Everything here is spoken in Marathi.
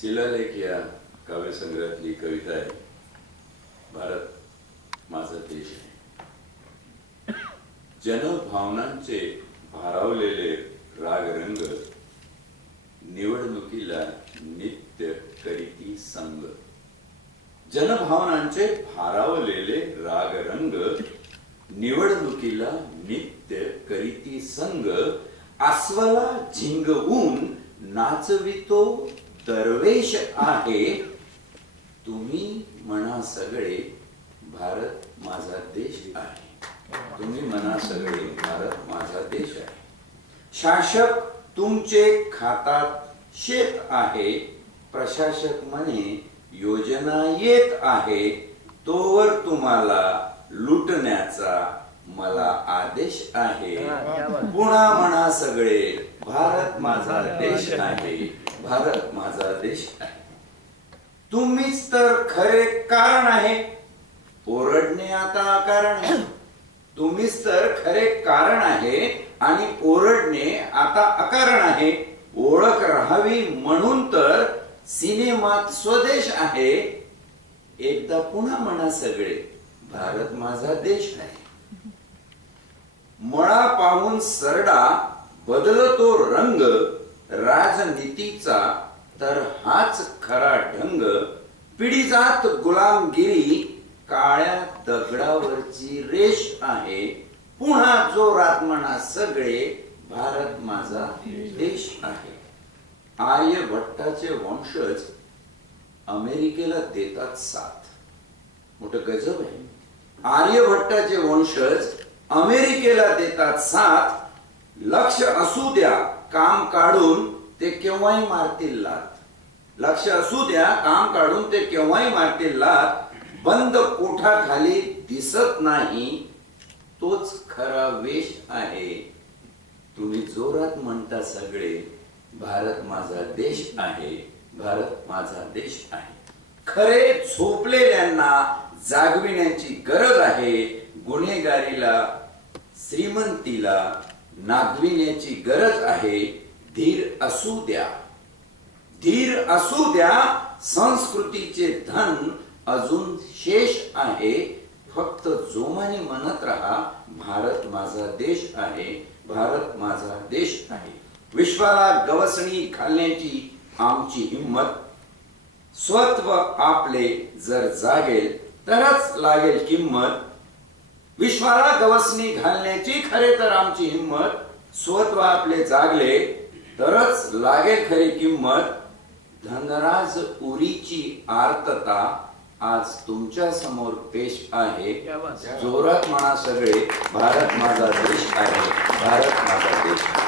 शिलालेख या काव्यसंग्रहातली कविता आहे. भारत माझा देश आहे. जनभावनांचे भारावलेले रागरंग निवडणुकीला नित्य करीती संग. जनभावनांचे भारावलेले रागरंग निवडणुकीला नित्य करीती संग. अस्वला झिंगवून नाचवितो दरवेश आहे. तुम्ही म्हणा सगळे भारत माझा देश आहे. तुम्ही म्हणा सगळे भारत माझा देश आहे. शासक तुमचे खातात शेत आहे. प्रशासक म्हणे योजना येत आहे. तोवर तुम्हाला लुटण्याचा मला आदेश आहे. पुन्हा म्हणा सगळे भारत माझा देश आहे. भारत माझा देश आहे. तुम्हीच तर खरे कारण आहे. ओरडणे आता अकारण आहे. तुम्हीच तर खरे कारण आहे आणि ओरडणे आता अकारण आहे. ओळख राहावी म्हणून तर सिनेमात स्वदेश आहे. एकदा पुन्हा म्हणा सगळे भारत माझा देश आहे. मळा पाहून सरडा बदलतो रंग. राजनीतीचा तर हाच खरा ढंग. पिढीजात गुलामगिरी काळ्या दगडावरची रेष आहे. पुन्हा जोरात म्हणा सगळे भारत माझा देश आहे. आर्यभट्टाचे वंशज अमेरिकेला देतात साथ. मोठं गजब आहे. आर्यभट्टाचे वंशज अमेरिकेला देतात साथ. लक्ष असू द्या काम काढून ते केव्हाही मारतील लाथ. लक्ष असू द्या काम काढून ते केव्हाही मारतील लाथ. बंद कोठाखाली दिसत नाही तोच खरा वेश आहे. तुम्ही जोरात म्हणता सगळे भारत माझा देश आहे. भारत माझा देश आहे. खरे झोपलेल्यांना जागविण्याची गरज आहे. गुन्हेगारीला श्रीमंतीला नागविण्याची गरज आहे. धीर असू द्या धीर असू द्या. संस्कृतीचे धन अजून शेष आहे. फक्त जोमाने म्हणत रहा भारत माझा देश आहे. भारत माझा देश आहे. विश्वाला गवसणी घालण्याची आमची हिम्मत. स्वत्व आपले जर जागेल तरच लागेल किंमत. विश्वाला गवसणी घालण्याची खरे तर आमची हिम्मत. स्वत्व आपले जागले तरच लागेल खरी किंमत. धनराज उरीची आर्तता आज तुमच्या समोर पेश आहे. जोरात म्हणा सगळे भारत माझा देश आहे. भारत माझा देश.